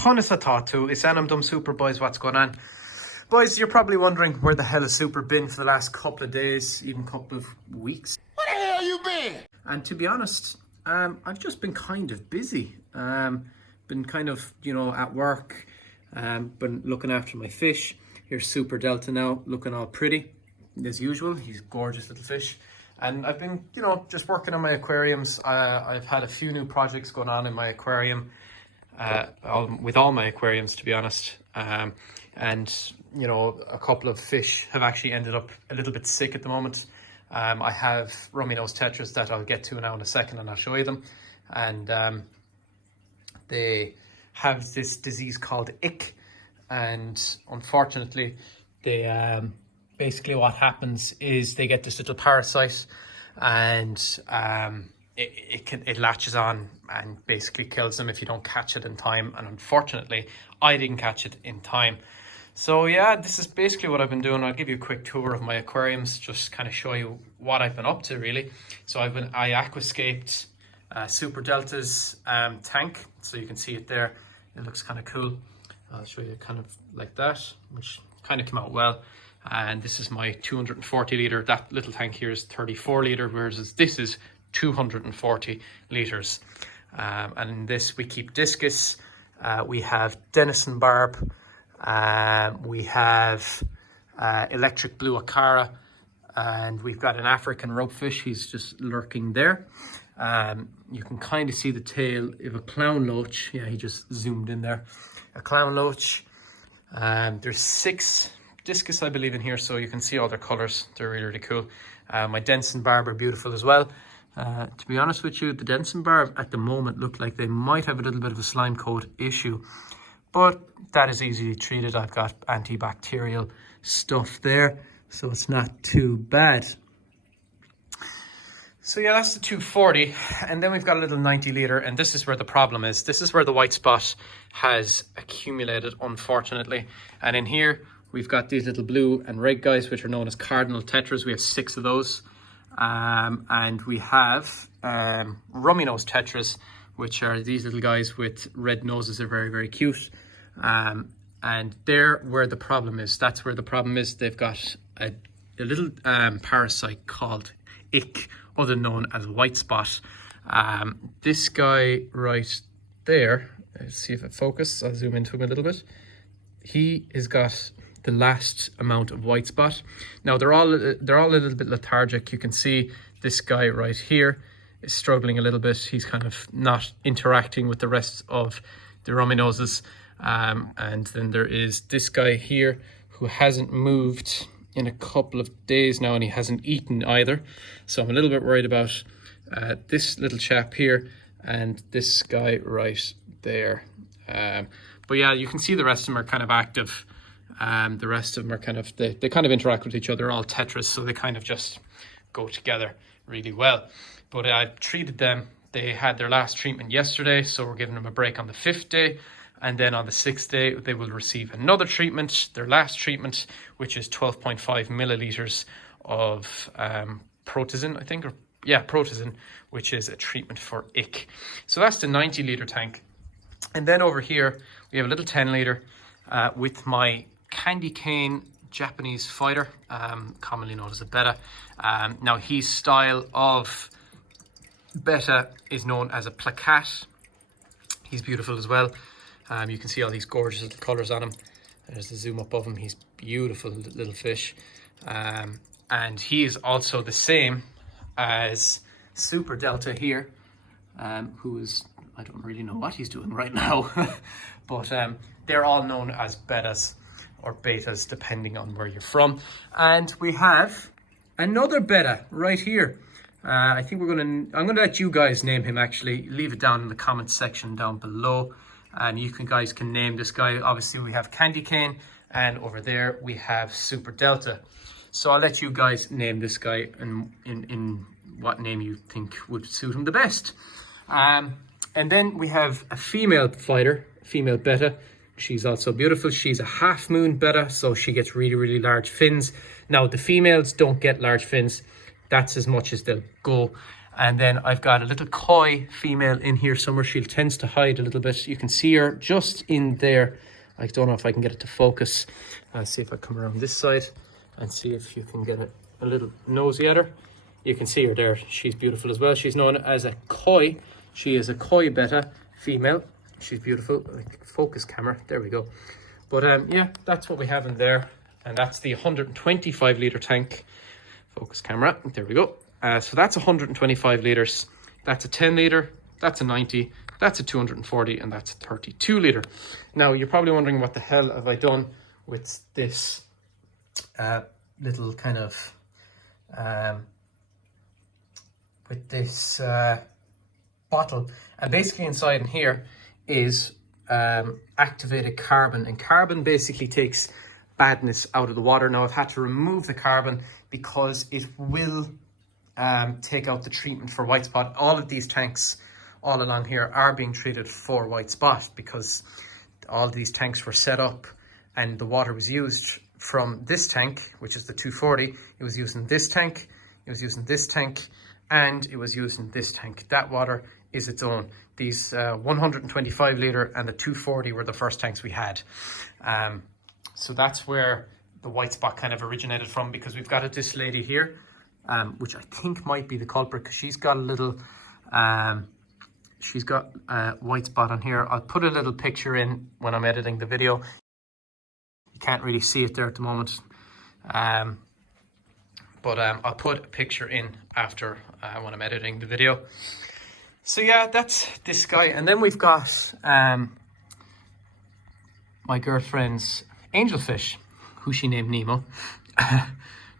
Conas a Tatu, it's Anam Dum Super boys, what's going on? Boys, you're probably wondering where the hell has Super been for the last couple of days, even couple of weeks. Where the hell you been? And to be honest, I've just been kind of busy. Been kind of, you know, at work, been looking after my fish. Here's Super Delta now, looking all pretty, as usual. He's a gorgeous little fish. And I've been, you know, just working on my aquariums. I've had a few new projects going on in my aquarium, with all my aquariums, to be honest. And, you know, a couple of fish have actually ended up a little bit sick at the moment. I have rummy-nosed tetras that I'll get to now in a second, and I'll show you them. And they have this disease called ick, and unfortunately they basically what happens is they get this little parasite, and it latches on and basically kills them if you don't catch it in time. And unfortunately I didn't catch it in time. So yeah, this is basically what I've been doing. I'll give you a quick tour of my aquariums, just kind of show you what I've been up to really. So I aquascaped Super Delta's tank, so you can see it there. It looks kind of cool. I'll show you kind of like that, which kind of came out well. And this is my 240 litre. That little tank here is 34 litre, whereas this is 240 litres. And in this we keep discus, we have Denison barb, we have electric blue acara, and we've got an African ropefish. He's just lurking there. You can kind of see the tail of a clown loach. Yeah, he just zoomed in there. A clown loach. There's 6 discus, I believe, in here, so you can see all their colours. They're really, really cool. My Denison barb are beautiful as well. To be honest with you, the Denison barb at the moment look like they might have a little bit of a slime coat issue, but that is easily treated. I've got antibacterial stuff there, so it's not too bad. So yeah, that's the 240, and then we've got a little 90 litre, and this is where the problem is. This is where the white spot has accumulated, unfortunately. And in here, we've got these little blue and red guys, which are known as cardinal tetras. We have 6 of those. And we have rummy-nosed tetras, which are these little guys with red noses. They're very, very cute. And they're where the problem is. That's where the problem is. They've got a little parasite called ick, other known as white spot. This guy right there, let's see if it focuses. I'll zoom into him a little bit. He has got the last amount of white spot. Now they're all a little bit lethargic. You can see this guy right here is struggling a little bit. He's kind of not interacting with the rest of the rummy noses. And then there is this guy here who hasn't moved in a couple of days now, and he hasn't eaten either. So I'm a little bit worried about this little chap here and this guy right there. But yeah, you can see the rest of them are kind of active. The rest of them are kind of, they kind of interact with each other, all tetras, so they kind of just go together really well. But I've treated them. They had their last treatment yesterday, so we're giving them a break on the 5th day. And then on the 6th day, they will receive another treatment, their last treatment, which is 12.5 millilitres of protozin, I think, or yeah, protozin, which is a treatment for ick. So that's the 90 litre tank. And then over here, we have a little 10 litre with my candy cane Japanese fighter, commonly known as a Betta. Now his style of Betta is known as a placat. He's beautiful as well. You can see all these gorgeous little colours on him. There's the zoom up of him. He's beautiful little fish. And he is also the same as Super Delta here, who is, I don't really know what he's doing right now, but they're all known as bettas or betas, depending on where you're from. And we have another Betta right here. I think I'm gonna let you guys name him actually. Leave it down in the comments section down below. And you guys can name this guy. Obviously we have Candy Cane, and over there we have Super Delta. So I'll let you guys name this guy in what name you think would suit him the best. And then we have a female fighter, female Betta. She's also beautiful. She's a half moon Betta, so she gets really, really large fins. Now the females don't get large fins. That's as much as they'll go. And then I've got a little koi female in here somewhere. She tends to hide a little bit. You can see her just in there. I don't know if I can get it to focus. See if I come around this side and see if you can get a little nosy at her. You can see her there. She's beautiful as well. She's known as a koi. She is a koi betta female. She's beautiful. Like focus camera. There we go. But yeah, that's what we have in there. And that's the 125 litre tank. Focus camera. There we go. So that's 125 litres. That's a 10 litre. That's a 90. That's a 240. And that's a 32 litre. Now, you're probably wondering what the hell have I done with this little kind of... with this bottle. And basically inside in here is activated carbon. And carbon basically takes badness out of the water. Now, I've had to remove the carbon because it will take out the treatment for white spot. All of these tanks all along here are being treated for white spot because all these tanks were set up and the water was used from this tank, which is the 240. It was using this tank, it was using this tank, and it was using this tank. That water is its own. These 125 litre and the 240 were the first tanks we had. So that's where the white spot kind of originated from, because we've got this lady here, which I think might be the culprit, because she's got a little, she's got a white spot on here. I'll put a little picture in when I'm editing the video. You can't really see it there at the moment. But I'll put a picture in after when I'm editing the video. So yeah, that's this guy. And then we've got my girlfriend's angelfish, who she named Nemo.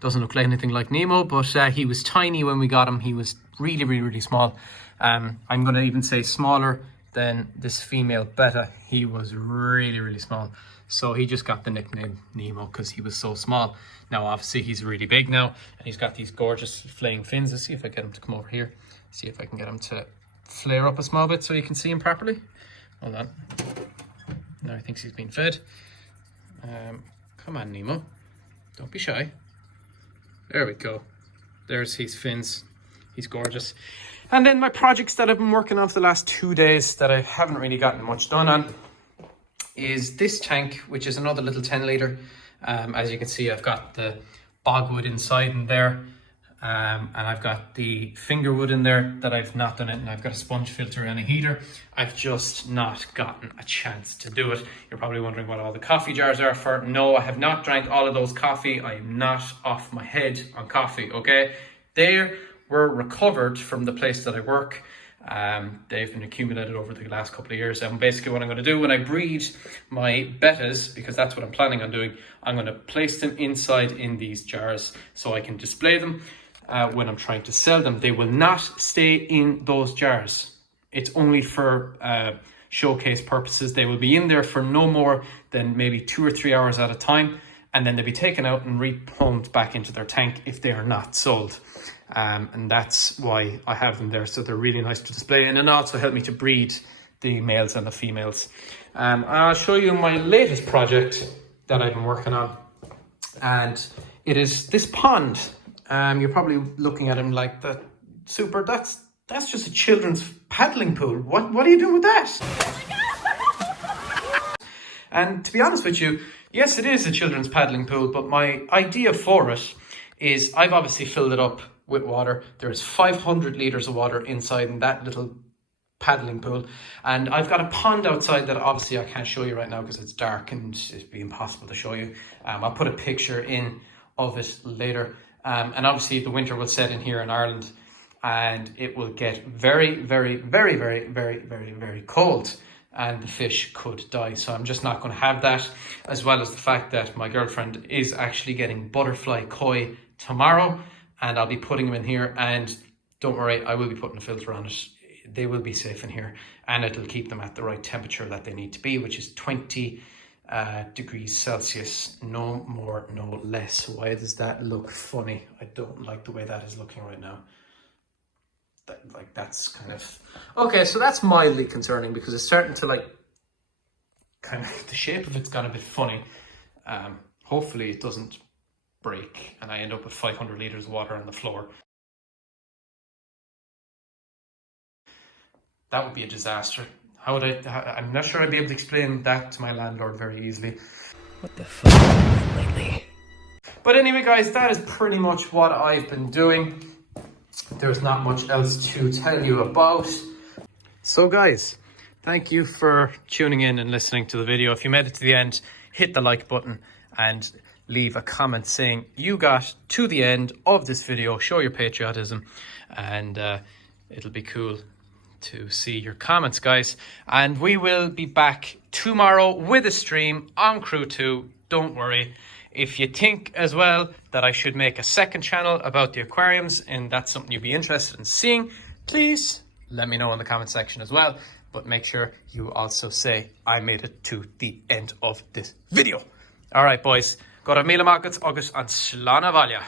Doesn't look like anything like Nemo, but he was tiny when we got him. He was really, really, really small. I'm going to even say smaller than this female Betta. He was really, really small. So he just got the nickname Nemo because he was so small. Now, obviously, he's really big now, and he's got these gorgeous flaying fins. Let's see if I get him to come over here. See if I can get him to flare up a small bit so you can see him properly. Hold on. Now he thinks he's being fed. Come on, Nemo. Don't be shy. There we go. There's his fins. He's gorgeous. And then my projects that I've been working on for the last 2 days that I haven't really gotten much done on is this tank, which is another little 10 litre. As you can see, I've got the bogwood inside in there. And I've got the fingerwood in there that I've not done it, and I've got a sponge filter and a heater. I've just not gotten a chance to do it. You're probably wondering what all the coffee jars are for. No, I have not drank all of those coffee. I am not off my head on coffee, okay? They were recovered from the place that I work. They've been accumulated over the last couple of years, and basically what I'm going to do when I breed my bettas, because that's what I'm planning on doing, I'm going to place them inside in these jars so I can display them. When I'm trying to sell them, they will not stay in those jars. It's only for showcase purposes. They will be in there for no more than maybe 2 or 3 hours at a time, and then they'll be taken out and repumped back into their tank if they are not sold. And that's why I have them there, so they're really nice to display, and it also help me to breed the males and the females. I'll show you my latest project that I've been working on, and it is this pond. You're probably looking at him like, that super, that's just a children's paddling pool. What are you doing with that? And to be honest with you, yes, it is a children's paddling pool, but my idea for it is I've obviously filled it up with water. There's 500 litres of water inside in that little paddling pool. And I've got a pond outside that obviously I can't show you right now because it's dark and it'd be impossible to show you. I'll put a picture in of it later. And obviously the winter will set in here in Ireland and it will get very, very, very, very, very, very, very cold, and the fish could die. So I'm just not going to have that, as well as the fact that my girlfriend is actually getting butterfly koi tomorrow, and I'll be putting them in here. And don't worry, I will be putting a filter on it. They will be safe in here, and it'll keep them at the right temperature that they need to be, which is 20 degrees Celsius, no more, no less. Why does that look funny? I don't like the way that is looking right now. That's kind of okay. So that's mildly concerning because it's starting to kind of, the shape of it's gone a bit funny. Hopefully it doesn't break and I end up with 500 litres of water on the floor. That would be a disaster. How would I'm not sure I'd be able to explain that to my landlord very easily. What the fuck have you been lately? But anyway, guys, that is pretty much what I've been doing. There's not much else to tell you about. So guys, thank you for tuning in and listening to the video. If you made it to the end, hit the like button and leave a comment saying you got to the end of this video. Show your patriotism, and it'll be cool to see your comments, guys. And we will be back tomorrow with a stream on Crew 2. Don't worry. If you think as well that I should make a second channel about the aquariums and that's something you'd be interested in seeing, please let me know in the comment section as well. But make sure you also say I made it to the end of this video. All right, boys. Go to Mila Markets, August, and Slana Valia.